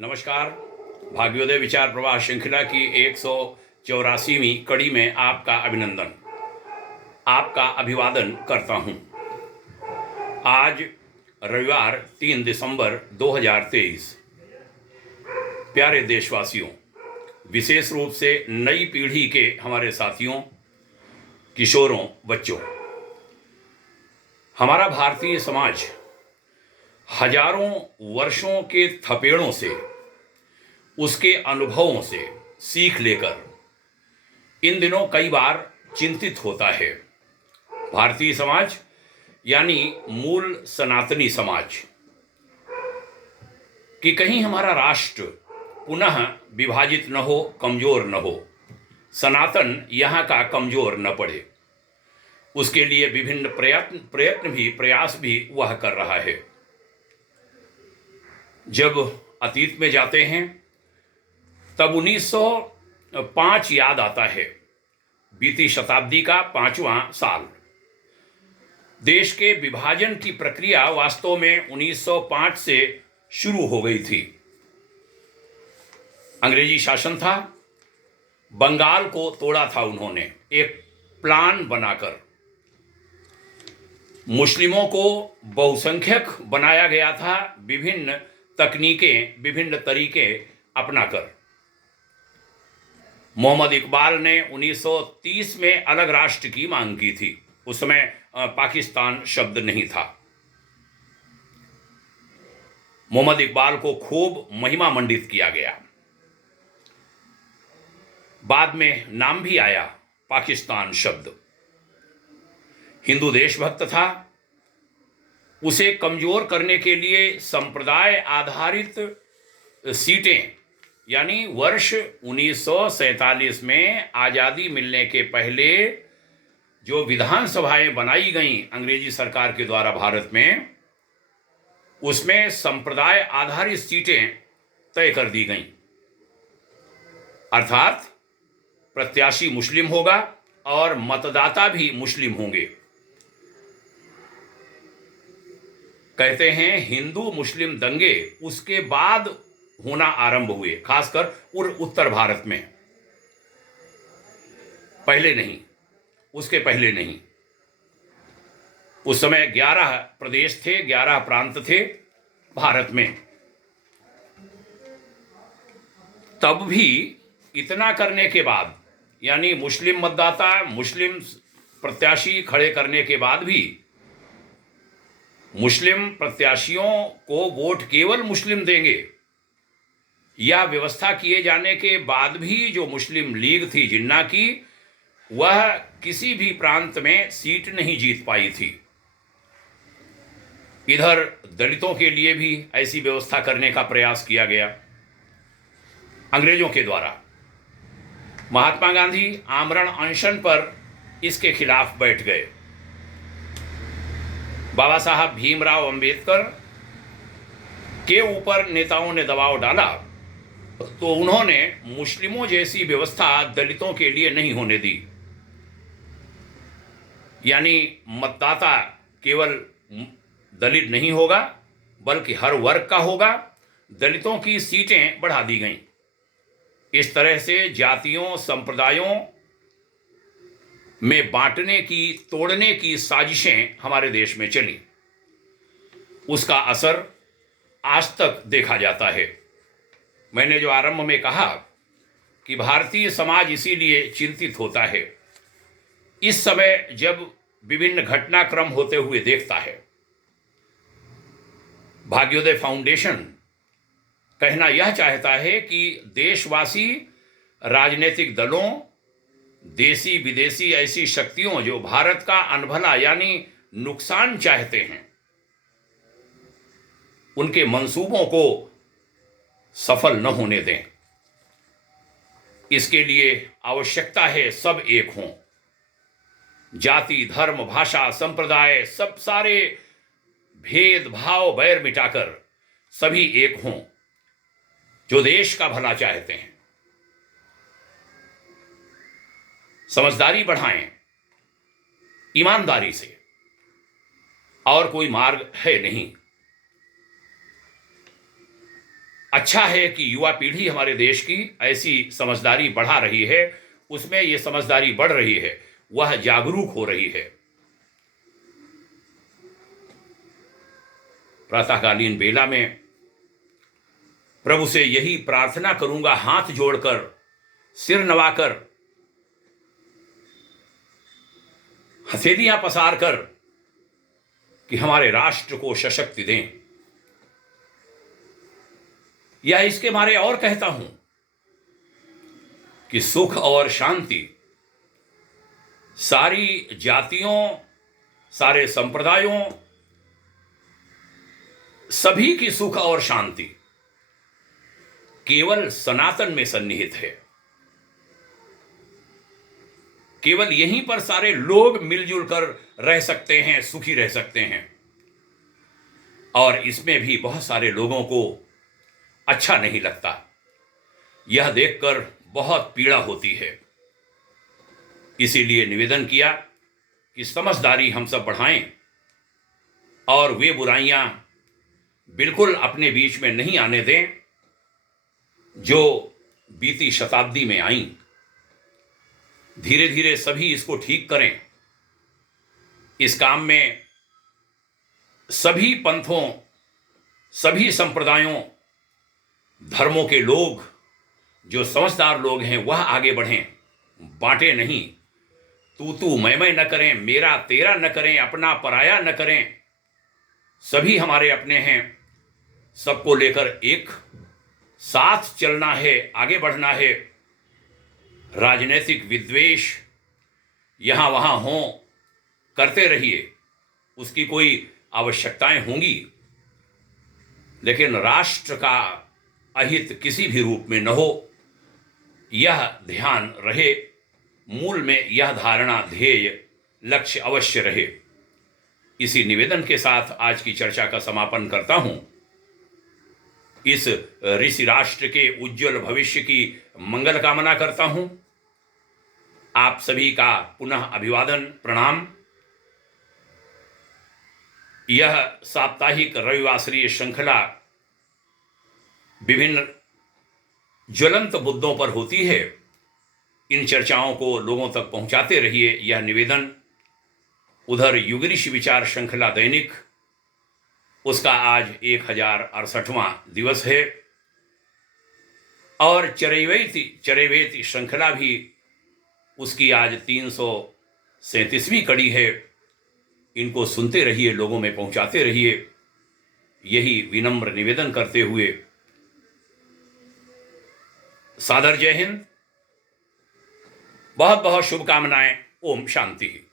नमस्कार। भाग्योदय विचार प्रवाह श्रृंखला की 184वीं कड़ी में आपका अभिनंदन, आपका अभिवादन करता हूं। आज रविवार 3 दिसंबर 2023। प्यारे देशवासियों, विशेष रूप से नई पीढ़ी के हमारे साथियों, किशोरों, बच्चों, हमारा भारतीय समाज हजारों वर्षों के थपेड़ों से, उसके अनुभवों से सीख लेकर इन दिनों कई बार चिंतित होता है। भारतीय समाज यानी मूल सनातनी समाज कि कहीं हमारा राष्ट्र पुनः विभाजित न हो, कमजोर न हो, सनातन यहाँ का कमजोर न पड़े। उसके लिए विभिन्न प्रयास भी वह कर रहा है। जब अतीत में जाते हैं तब 1905 याद आता है, बीती शताब्दी का 5वां साल। देश के विभाजन की प्रक्रिया वास्तव में 1905 से शुरू हो गई थी। अंग्रेजी शासन था, बंगाल को तोड़ा था उन्होंने एक प्लान बनाकर। मुस्लिमों को बहुसंख्यक बनाया गया था, विभिन्न तकनीकें, विभिन्न तरीके अपनाकर। मोहम्मद इकबाल ने 1930 में अलग राष्ट्र की मांग की थी। उस समय पाकिस्तान शब्द नहीं था। मोहम्मद इकबाल को खूब महिमा मंडित किया गया। बाद में नाम भी आया पाकिस्तान शब्द। हिंदू देशभक्त था। उसे कमजोर करने के लिए संप्रदाय आधारित सीटें, यानी वर्ष 1947 में आज़ादी मिलने के पहले जो विधानसभाएं बनाई गईं अंग्रेजी सरकार के द्वारा भारत में, उसमें संप्रदाय आधारित सीटें तय कर दी गईं। अर्थात प्रत्याशी मुस्लिम होगा और मतदाता भी मुस्लिम होंगे। कहते हैं हिंदू मुस्लिम दंगे उसके बाद होना आरंभ हुए, खासकर उत्तर भारत में। पहले नहीं, उसके पहले नहीं। उस समय 11 प्रदेश थे, 11 प्रांत थे भारत में। तब भी इतना करने के बाद, यानी मुस्लिम मतदाता, मुस्लिम प्रत्याशी खड़े करने के बाद भी मुस्लिम प्रत्याशियों को वोट केवल मुस्लिम देंगे, या व्यवस्था किए जाने के बाद भी जो मुस्लिम लीग थी जिन्ना की, वह किसी भी प्रांत में सीट नहीं जीत पाई थी। इधर दलितों के लिए भी ऐसी व्यवस्था करने का प्रयास किया गया अंग्रेजों के द्वारा। महात्मा गांधी आमरण अनशन पर इसके खिलाफ बैठ गए। बाबा साहब भीमराव अंबेडकर के ऊपर नेताओं ने दबाव डाला तो उन्होंने मुस्लिमों जैसी व्यवस्था दलितों के लिए नहीं होने दी। यानी मतदाता केवल दलित नहीं होगा बल्कि हर वर्ग का होगा। दलितों की सीटें बढ़ा दी गईं। इस तरह से जातियों, संप्रदायों में बांटने की, तोड़ने की साजिशें हमारे देश में चली। उसका असर आज तक देखा जाता है। मैंने जो आरंभ में कहा कि भारतीय समाज इसीलिए चिंतित होता है इस समय जब विभिन्न घटनाक्रम होते हुए देखता है। भाग्योदय फाउंडेशन कहना यह चाहता है कि देशवासी, राजनीतिक दलों, देसी विदेशी ऐसी शक्तियों जो भारत का अनभला यानी नुकसान चाहते हैं, उनके मंसूबों को सफल न होने दें। इसके लिए आवश्यकता है सब एक हों। जाति, धर्म, भाषा, संप्रदाय, सब सारे भेदभाव, बैर मिटाकर सभी एक हों जो देश का भला चाहते हैं। समझदारी बढ़ाएं, ईमानदारी से, और कोई मार्ग है नहीं। अच्छा है कि युवा पीढ़ी हमारे देश की ऐसी समझदारी बढ़ा रही है, उसमें ये समझदारी बढ़ रही है, वह जागरूक हो रही है। प्रातःकालीन बेला में प्रभु से यही प्रार्थना करूंगा, हाथ जोड़कर, सिर नवाकर, हथेलियां पसार कर, कि हमारे राष्ट्र को सशक्ति दें। या इसके मारे और कहता हूं कि सुख और शांति सारी जातियों, सारे संप्रदायों, सभी की सुख और शांति केवल सनातन में सन्निहित है। केवल यहीं पर सारे लोग मिलजुल कर रह सकते हैं, सुखी रह सकते हैं। और इसमें भी बहुत सारे लोगों को अच्छा नहीं लगता, यह देखकर बहुत पीड़ा होती है। इसीलिए निवेदन किया कि समझदारी हम सब बढ़ाएं और वे बुराइयां बिल्कुल अपने बीच में नहीं आने दें जो बीती शताब्दी में आईं। धीरे धीरे सभी इसको ठीक करें। इस काम में सभी पंथों, सभी संप्रदायों, धर्मों के लोग, जो समझदार लोग हैं, वह आगे बढ़ें, बांटे नहीं, तू मैं न करें, मेरा तेरा न करें, अपना पराया न करें। सभी हमारे अपने हैं, सबको लेकर एक साथ चलना है, आगे बढ़ना है। राजनीतिक विद्वेष यहां वहां हो, करते रहिए, उसकी कोई आवश्यकताएं होंगी, लेकिन राष्ट्र का अहित किसी भी रूप में न हो, यह ध्यान रहे। मूल में यह धारणा, ध्येय, लक्ष्य अवश्य रहे। इसी निवेदन के साथ आज की चर्चा का समापन करता हूं। इस ऋषि राष्ट्र के उज्जवल भविष्य की मंगल कामना करता हूं। आप सभी का पुनः अभिवादन, प्रणाम। यह साप्ताहिक रविवासरीय श्रृंखला विभिन्न ज्वलंत मुद्दों पर होती है। इन चर्चाओं को लोगों तक पहुंचाते रहिए, यह निवेदन। उधर युग ऋषि विचार श्रृंखला दैनिक, उसका आज 1068वां दिवस है। और चरैवेति श्रृंखला भी, उसकी आज 337वीं कड़ी है। इनको सुनते रहिए, लोगों में पहुंचाते रहिए, यही विनम्र निवेदन करते हुए सादर जय हिंद, बहुत बहुत शुभकामनाएं। ओम शांति।